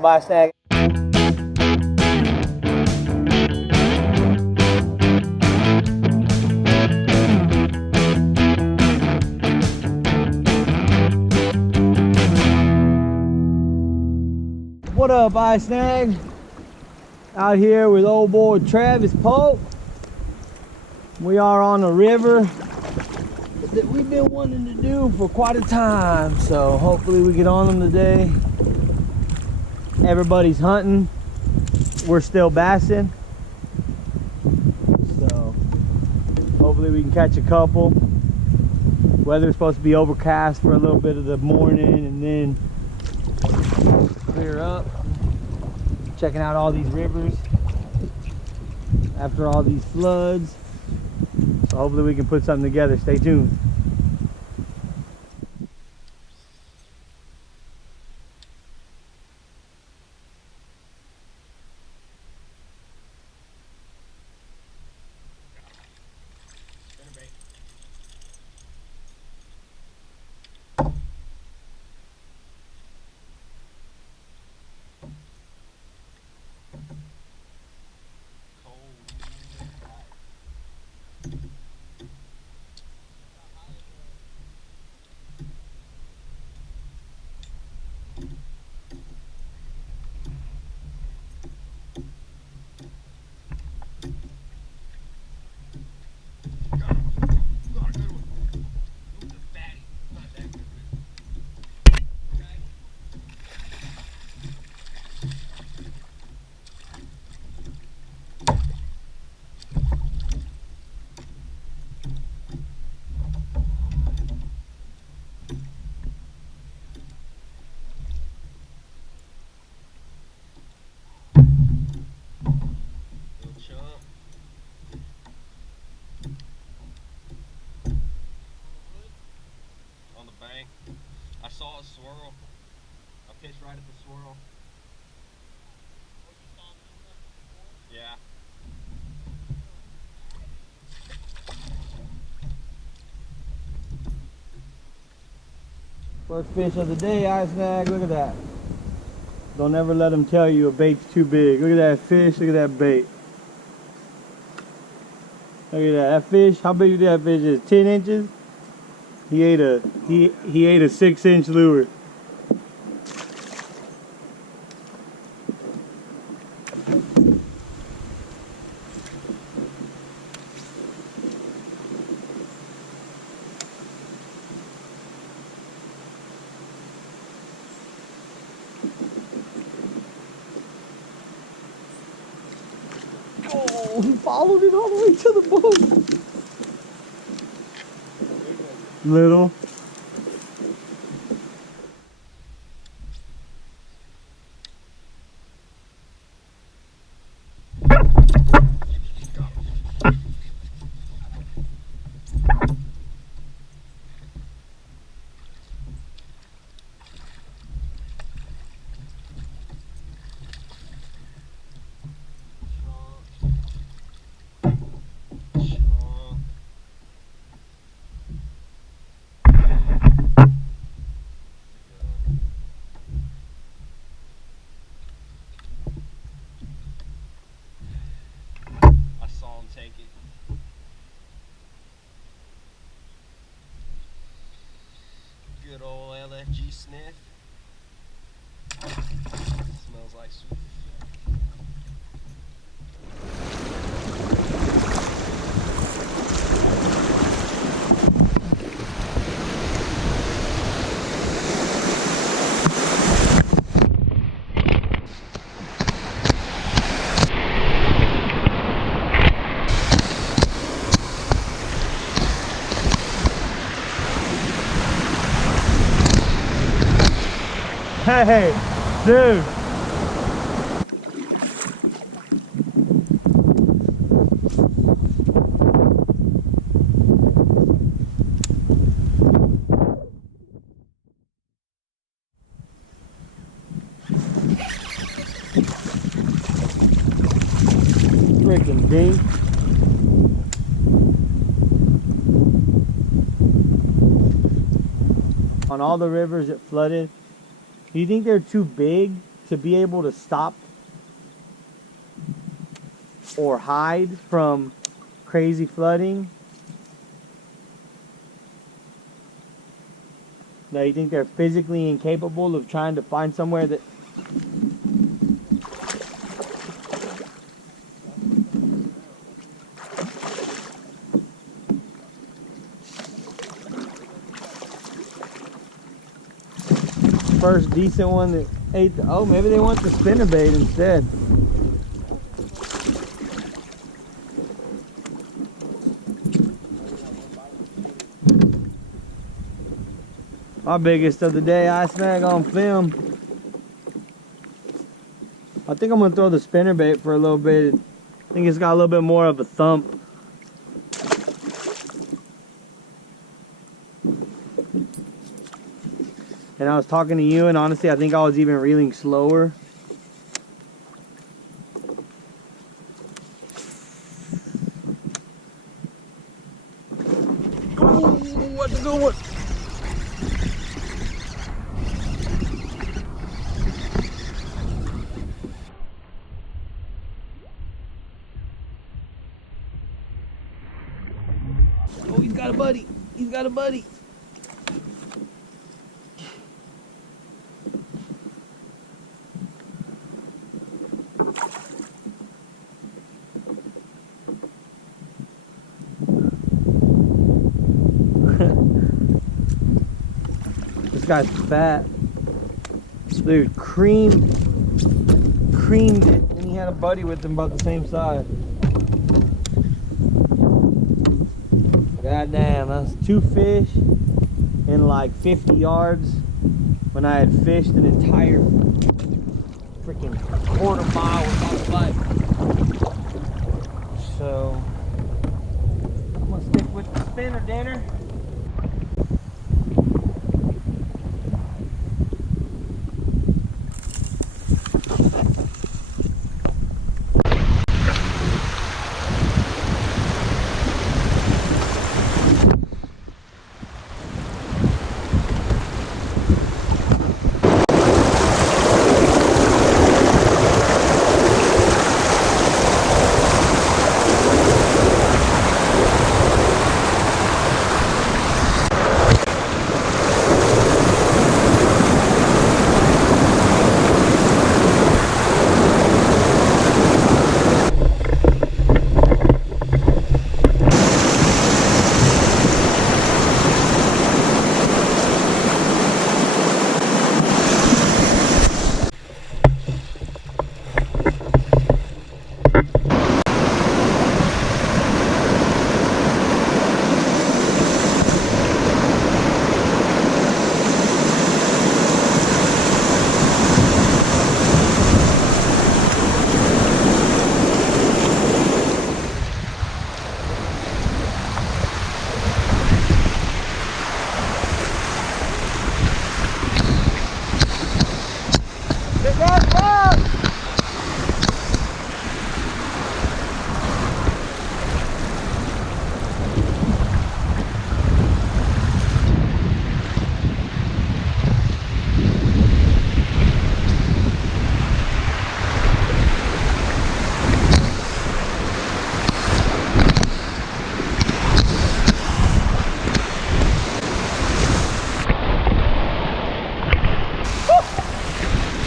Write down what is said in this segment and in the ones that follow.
up, I snag? What up, I snag? Out here with old boy Travis Polk. We are on a river that we've been wanting to do for quite a time, so hopefully we get on them today. Everybody's hunting, we're still bassing, so hopefully we can catch a couple. Weather's supposed to be overcast for a little bit of the morning and then clear up. Checking out all these rivers after all these floods, so hopefully we can put something together. Stay tuned. I saw a swirl. I pitched right at the swirl. Yeah. First fish of the day, I snag. Look at that. Don't ever let them tell you a bait's too big. Look at that fish. Look at that bait. Look at that. That fish. How big is that fish? Is 10 inches? He ate a 6-inch lure. Oh, he followed it all the way to the boat. Little. Take it. Good old LFG sniff. Smells like sweet. Hey, dude. Freaking dink. On all the rivers that flooded, do you think they're too big to be able to stop or hide from crazy flooding? No, you think they're physically incapable of trying to find somewhere that... First decent one that ate the... Oh, maybe they want the spinnerbait instead. Our biggest of the day, ice snag on film. I think I'm gonna throw the spinnerbait for a little bit. I think it's got a little bit more of a thump. And I was talking to you, and honestly, I think I was even reeling slower. Oh, what's a good one? Oh, he's got a buddy. He's got a buddy. This guy's fat. Dude, creamed it, and he had a buddy with him about the same size. God damn, that's 2 fish in like 50 yards when I had fished an entire freaking quarter mile without a bite. So I'm gonna stick with the spinner dinner.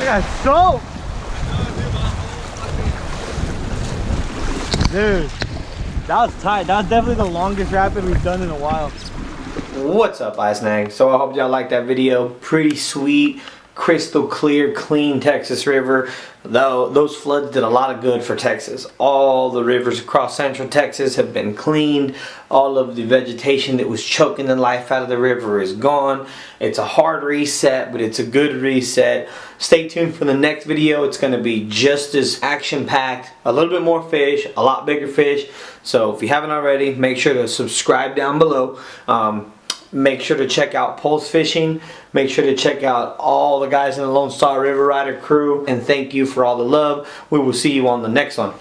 I got soaked. Dude, that was tight. That was definitely the longest rapid we've done in a while. What's up, Ice Nag? So I hope y'all liked that video. Pretty sweet, crystal clear, clean Texas river. Though those floods did a lot of good for Texas. All the rivers across central Texas have been cleaned. All of the vegetation that was choking the life out of the river is gone. It's a hard reset, but it's a good reset. Stay tuned for the next video. It's going to be just as action-packed, a little bit more fish, a lot bigger fish. So if you haven't already, make sure to subscribe down below. Make sure to check out Pulse Fishing. Make sure to check out all the guys in the Lone Star River Rider crew. And thank you for all the love. We will see you on the next one.